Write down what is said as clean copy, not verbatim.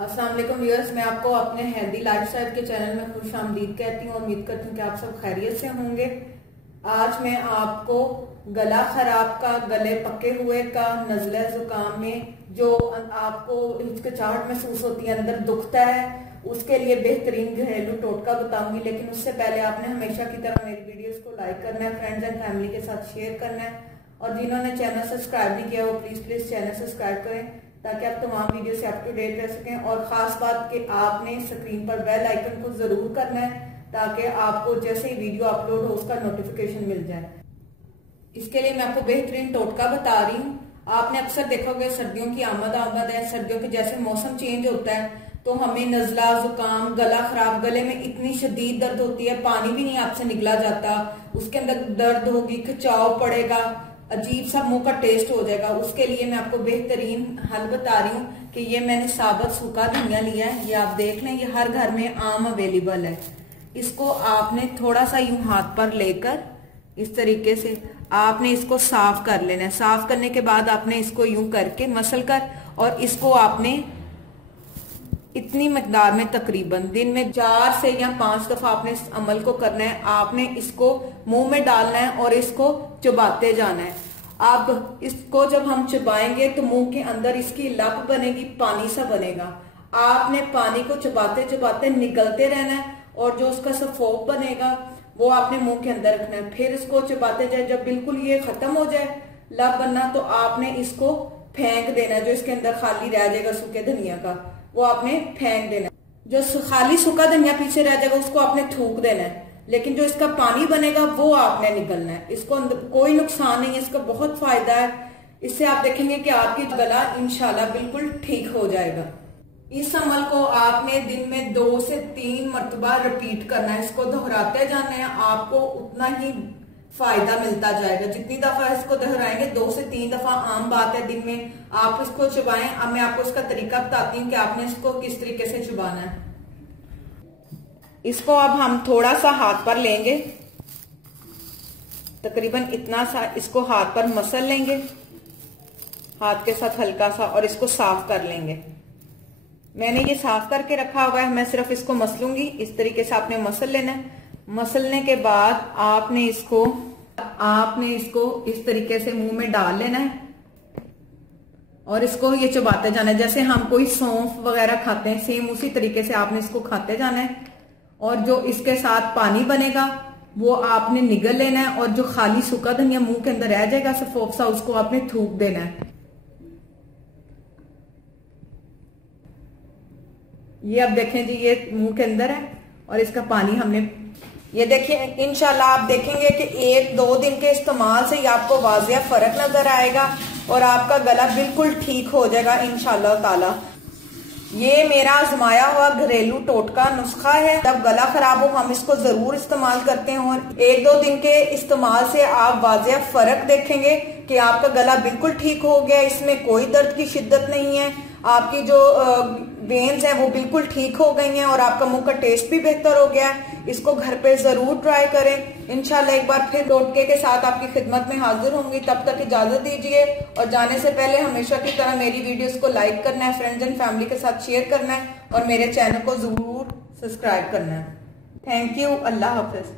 अस्सलाम वालेकुम व्यूअर्स, मैं आपको अपने हेल्दी लाइफस्टाइल के चैनल में खुश आमदीद कहती हूँ। उम्मीद करती हूँ कि आप सब खैरियत से होंगे। आज मैं आपको गला खराब का, गले पके हुए का, नज़ला जुकाम में जो आपको हिचकिचाहट महसूस होती है, अंदर दुखता है, उसके लिए बेहतरीन घरेलू टोटका बताऊंगी। लेकिन उससे पहले आपने हमेशा की तरह मेरी वीडियोस को लाइक करना है, फ्रेंड्स एंड फैमिली के साथ शेयर करना है, और जिन्होंने चैनल सब्सक्राइब नहीं किया वो प्लीज चैनल सब्सक्राइब करें ताकि आप तमाम वीडियो से अप टू डेट रह सकें। और खास बात कि आपने स्क्रीन पर बेल आइकन को जरूर करना है ताकि आपको जैसे ही वीडियो अपलोड हो उसका नोटिफिकेशन मिल जाए। इसके लिए मैं आपको बेहतरीन टोटका बता रही हूँ। आपने अक्सर देखा होगा सर्दियों की आमद है, सर्दियों के जैसे मौसम चेंज होता है तो हमें नजला, जुकाम, गला खराब, गले में इतनी शदीद दर्द होती है, पानी भी नहीं आपसे निकला जाता, उसके अंदर दर्द होगी, खिंचाव पड़ेगा, अजीब सा मुंह का टेस्ट हो जाएगा। उसके लिए मैं आपको बेहतरीन हल बता रही हूँ कि ये मैंने साबुत सूखा धनिया लिया है। ये आप देख लें, ये हर घर में आम अवेलेबल है। इसको आपने थोड़ा सा यूं हाथ पर लेकर इस तरीके से आपने इसको साफ कर लेना है। साफ करने के बाद आपने इसको यूं करके मसल कर, और इसको आपने इतनी मकदार में तकरीबन दिन में 4 से या 5 दफा आपने इस अमल को करना है। आपने इसको मुंह में डालना है और इसको चबाते जाना है। अब इसको जब हम चबाएंगे तो मुंह के अंदर इसकी लप बनेगी, पानी सा बनेगा। आपने पानी को चबाते चबाते निगलते रहना है, और जो उसका सफोप बनेगा वो आपने मुंह के अंदर रखना है। फिर इसको चबाते जाए, जब बिल्कुल ये खत्म हो जाए लप बनना, तो आपने इसको फेंक देना है। जो इसके अंदर खाली रह जाएगा सूखे धनिया का, वो आपने फेंक देना है। जो खाली सूखा धनिया पीछे रह जाएगा उसको आपने थूक देना है, लेकिन जो इसका पानी बनेगा वो आपने निकलना है। इसको कोई नुकसान नहीं है, इसका बहुत फायदा है। इससे आप देखेंगे कि आपकी गला इंशाल्लाह बिल्कुल ठीक हो जाएगा। इस अमल को आपने दिन में 2 से 3 मरतबा रिपीट करना है। इसको दोहराते जाना है, आपको उतना ही फायदा मिलता जाएगा। जितनी दफा इसको दोहराएंगे, 2 से 3 दफा आम बात है दिन में आप इसको चबाएं। अब मैं आपको इसका तरीका बताती हूँ कि आपने इसको किस तरीके से चबाना है। इसको अब हम थोड़ा सा हाथ पर लेंगे, तकरीबन इतना सा इसको हाथ पर मसल लेंगे, हाथ के साथ हल्का सा, और इसको साफ कर लेंगे। मैंने ये साफ करके रखा हुआ है, मैं सिर्फ इसको मसलूंगी। इस तरीके से आपने मसल लेना है। मसलने के बाद आपने इसको इस तरीके से मुंह में डाल लेना है, और इसको ये चबाते जाना है जैसे हम कोई सौंफ वगैरह खाते हैं, सेम उसी तरीके से आपने इसको खाते जाना है। और जो इसके साथ पानी बनेगा वो आपने निगल लेना है, और जो खाली सूखा धनिया मुंह के अंदर रह जाएगा सफोफ सा, उसको आपने थूक देना है। ये अब देखें जी, ये मुंह के अंदर है और इसका पानी हमने, ये देखिए इंशाल्लाह आप देखेंगे कि 1-2 दिन के इस्तेमाल से ही आपको वाजिया फर्क नजर आएगा और आपका गला बिल्कुल ठीक हो जाएगा इंशाल्लाह ताला। ये मेरा आजमाया हुआ घरेलू टोटका नुस्खा है। जब गला खराब हो हम इसको जरूर इस्तेमाल करते हैं, और 1-2 दिन के इस्तेमाल से आप वाजिया फर्क देखेंगे कि आपका गला बिल्कुल ठीक हो गया। इसमें कोई दर्द की शिद्दत नहीं है, आपकी जो वेन्स हैं वो बिल्कुल ठीक हो गई हैं, और आपका मुंह का टेस्ट भी बेहतर हो गया है। इसको घर पे जरूर ट्राई करें। इंशाल्लाह एक बार फिर टोटके के साथ आपकी खिदमत में हाजिर होंगी। तब तक इजाजत दीजिए, और जाने से पहले हमेशा की तरह मेरी वीडियोस को लाइक करना है, फ्रेंड्स एंड फैमिली के साथ शेयर करना है, और मेरे चैनल को जरूर सब्सक्राइब करना है। Thank you. Allah Hafiz.